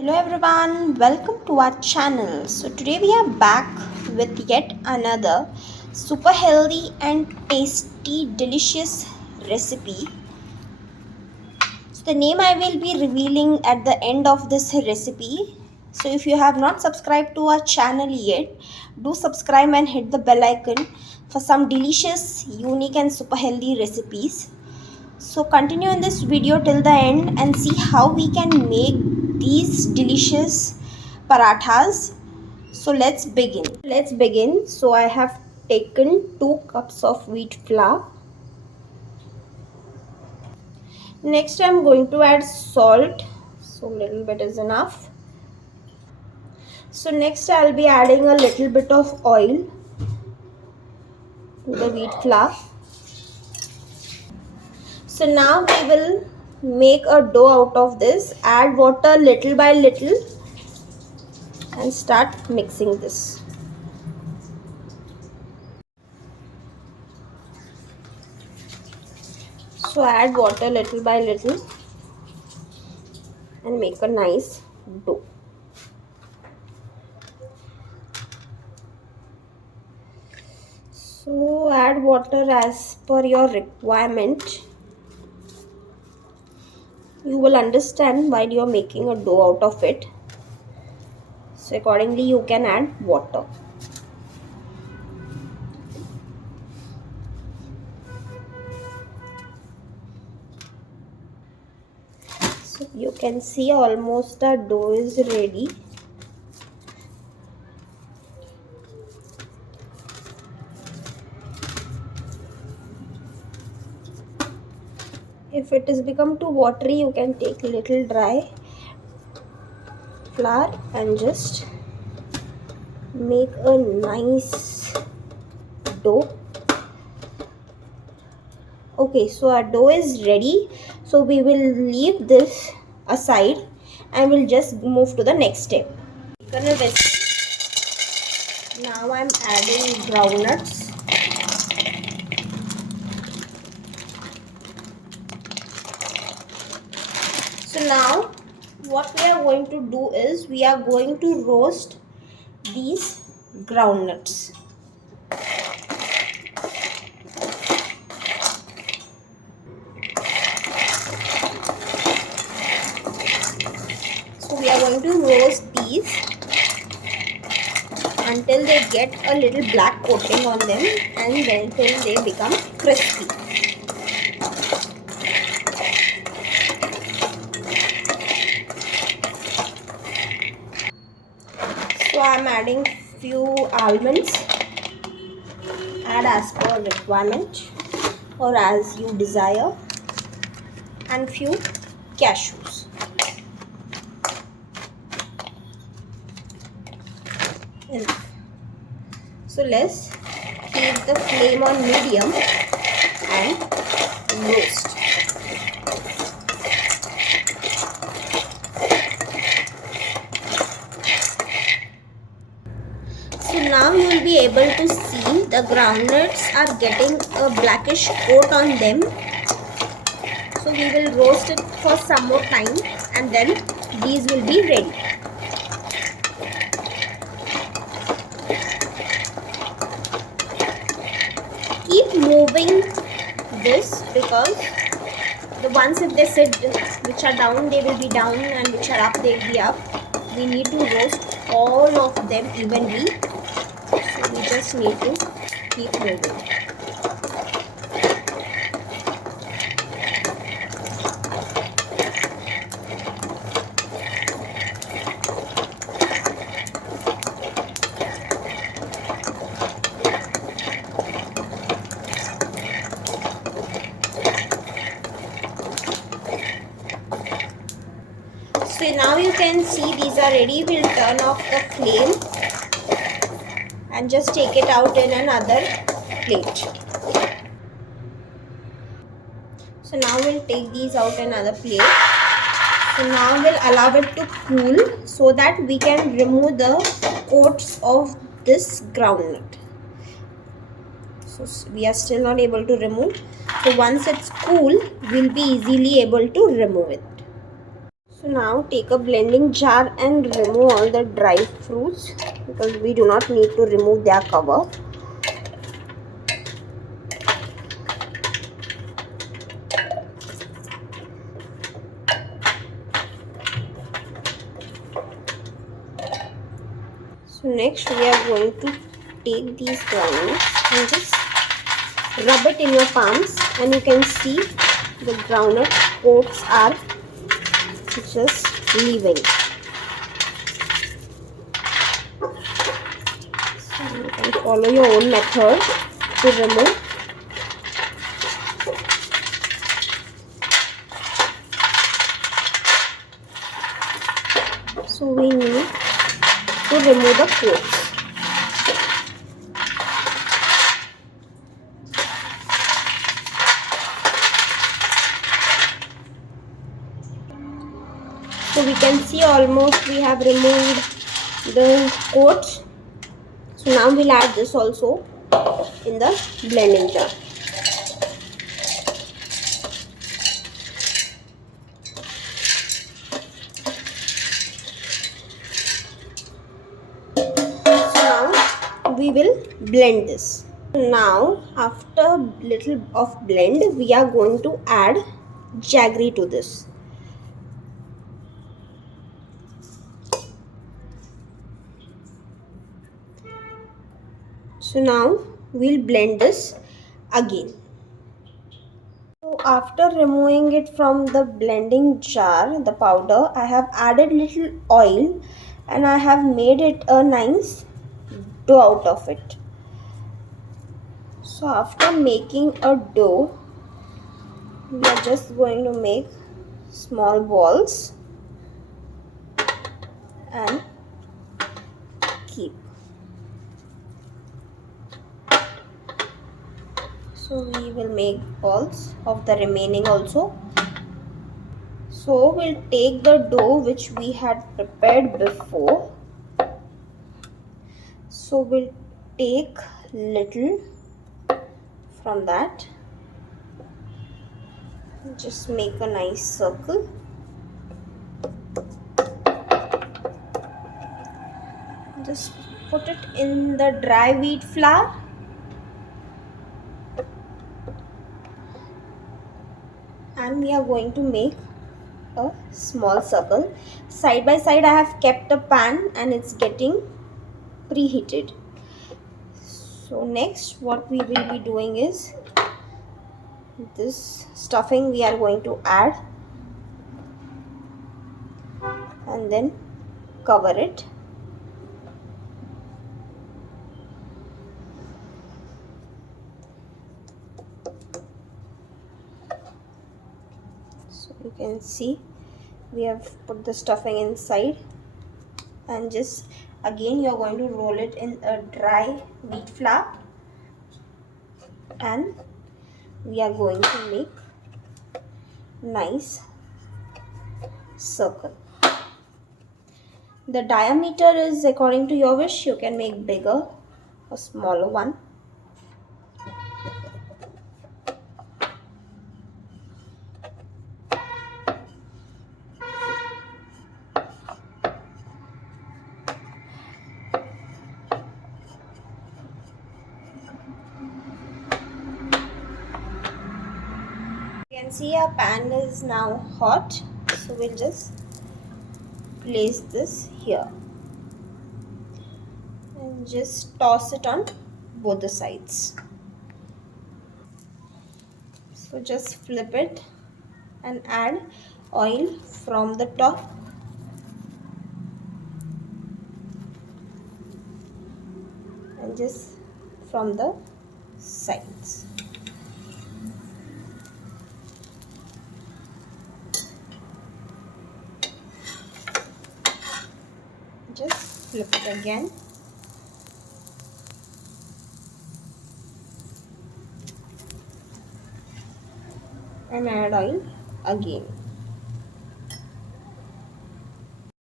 Hello everyone, welcome to our channel. So today we are back with yet another super healthy and tasty delicious recipe. So the name I will be revealing at the end of this recipe. So if you have not subscribed to our channel yet, do subscribe and hit the bell icon for some delicious, unique and super healthy recipes. So continue in this video till the end and see how we can make these delicious parathas. So let's begin. So I have taken 2 cups of wheat flour. Next I'm going to add salt. So little bit is enough. So next I'll be adding a little bit of oil to the wheat flour. So now we will make a dough out of this. Add water little by little and start mixing this. So add water little by little and make a nice dough. So add water as per your requirement. You will understand while you are making a dough out of it. So accordingly you can add water. So you can see almost the dough is ready. If it has become too watery, you can take little dry flour and just make a nice dough. Okay, so our dough is ready. So we will leave this aside and we'll just move to the next step. Now I'm adding groundnuts. So now what we are going to do is we are going to roast these groundnuts. So we are going to roast these until they get a little black coating on them and then till they become crispy. So I am adding few almonds. Add as per requirement or as you desire, and few cashews. Enough. So let's keep the flame on medium and roast. So now you will be able to see the groundnuts are getting a blackish coat on them. So we will roast it for some more time and then these will be ready. Keep moving this because the ones if they sit which are down they will be down and which are up they will be up. We need to roast all of them evenly. So we just need to keep moving. So now you can see these are ready. We'll turn off the flame and just take it out in another plate. So now we'll take these out in another plate. So now we'll allow it to cool so that we can remove the coats of this groundnut. So we are still not able to remove. So once it's cool, we'll be easily able to remove it. So now take a blending jar and remove all the dry fruits, because we do not need to remove their cover. So next we are going to take these groundnuts and just rub it in your palms, and you can see the groundnut coats are just leaving. So you can follow your own method to remove. So we need to remove the coats. So we can see almost we have removed the coats. So now we'll add this also in the blending jar. So now we will blend this. Now after little of blend, we are going to add jaggery to this. So now we'll blend this again. So after removing it from the blending jar, the powder, I have added little oil and I have made it a nice dough out of it. So after making a dough, we are just going to make small balls and keep. So we will make balls of the remaining also. So we'll take the dough which we had prepared before. So we'll take little from that. Just make a nice circle. Just put it in the dry wheat flour. And we are going to make a small circle. Side by side I have kept a pan and it's getting preheated. So next what we will be doing is this stuffing we are going to add and then cover it. So you can see we have put the stuffing inside, and just again you are going to roll it in a dry wheat flour, and we are going to make nice circle. The diameter is according to your wish. You can make bigger or smaller one. You can see our pan is now hot, so we'll just place this here and just toss it on both the sides. So just flip it and add oil from the top and just from the sides. Just flip it again. And add oil again.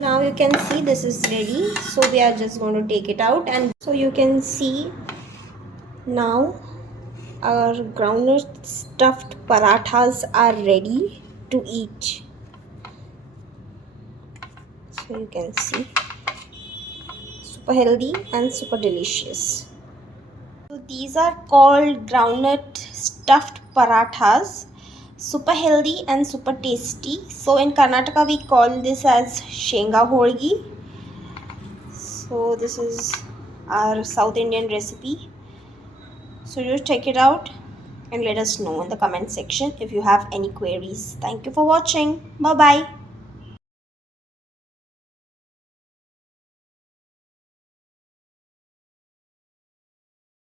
Now you can see this is ready. So we are just going to take it out, and so you can see now our groundnut stuffed parathas are ready to eat. So you can see, super healthy and super delicious. So these are called groundnut stuffed parathas, super healthy and super tasty. So in Karnataka we call this as Shenga Holige. So this is our South Indian recipe. So just check it out and let us know in the comment section if you have any queries. Thank you for watching. Bye bye.